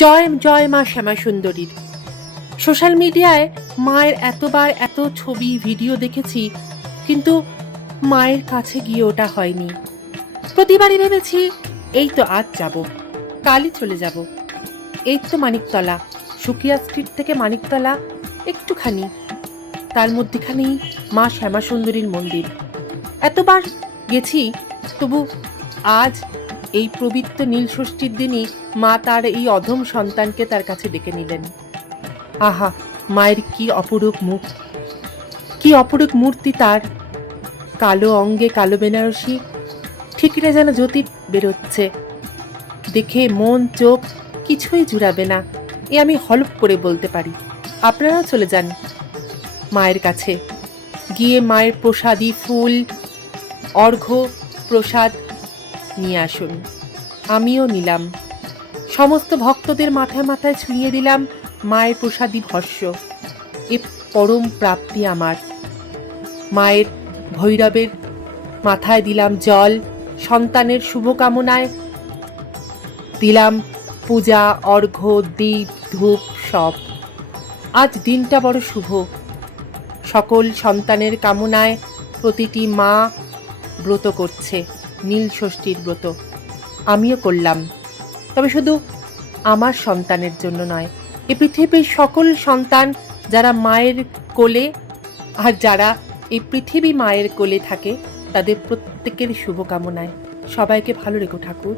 জয় জয় মা শ্যামা সুন্দরীর। সোশ্যাল মিডিয়ায় মায়ের এতবার এত ছবি ভিডিও দেখেছি, কিন্তু মায়ের কাছে গিয়ে ওটা হয়নি। প্রতিবারই ভেবেছি এই তো আজ যাব, কালই চলে যাব। এই তো মানিকতলা, সুকিয়া স্ট্রিট থেকে মানিকতলা একটুখানি, তার মধ্যেখানেই মা শ্যামা সুন্দরীর মন্দির। এতবার গেছি, তবু আজ এই পবিত্র নীলষষ্ঠীর দিনই মা তার এই অধম সন্তানকে তার কাছে ডেকে নিলেন। আহা, মায়ের কি অপরূপ মুখ, কি অপরূপ মূর্তি তার! কালো অঙ্গে কালো বেনারসি, ঠিকরে যেন জ্যোতি বেরোচ্ছে। দেখে মন চোখ কিছুই জুড়াবে না, এ আমি হলপ করে বলতে পারি। আপনারাও চলে যান মায়ের কাছে, গিয়ে মায়ের প্রসাদী ফুল, অর্ঘ্য, প্রসাদ নিয়ে আসুন। আমিও নিলাম। সমস্ত ভক্তদের মাথায় মাথায় ছুঁয়ে দিলাম মায়ের প্রসাদী ভস্য। এ পরম প্রাপ্তি আমার। মায়ের ভৈরবের মাথায় দিলাম জল, সন্তানের শুভকামনায় দিলাম পূজা, অর্ঘ্য, দীপ, ধূপ সব। আজ দিনটা বড় শুভ। সকল সন্তানের কামনায় প্রতিটি মা ব্রত করছে, নীলষষ্ঠীর ব্রত। আমিও করলাম, তবে শুধু আমার সন্তানের জন্য নয়, এ পৃথিবীর সকল সন্তান যারা মায়ের কোলে, আর যারা এই পৃথিবী মায়ের কোলে থাকে, তাদের প্রত্যেকের শুভকামনায়। সবাইকে ভালো রেখো ঠাকুর।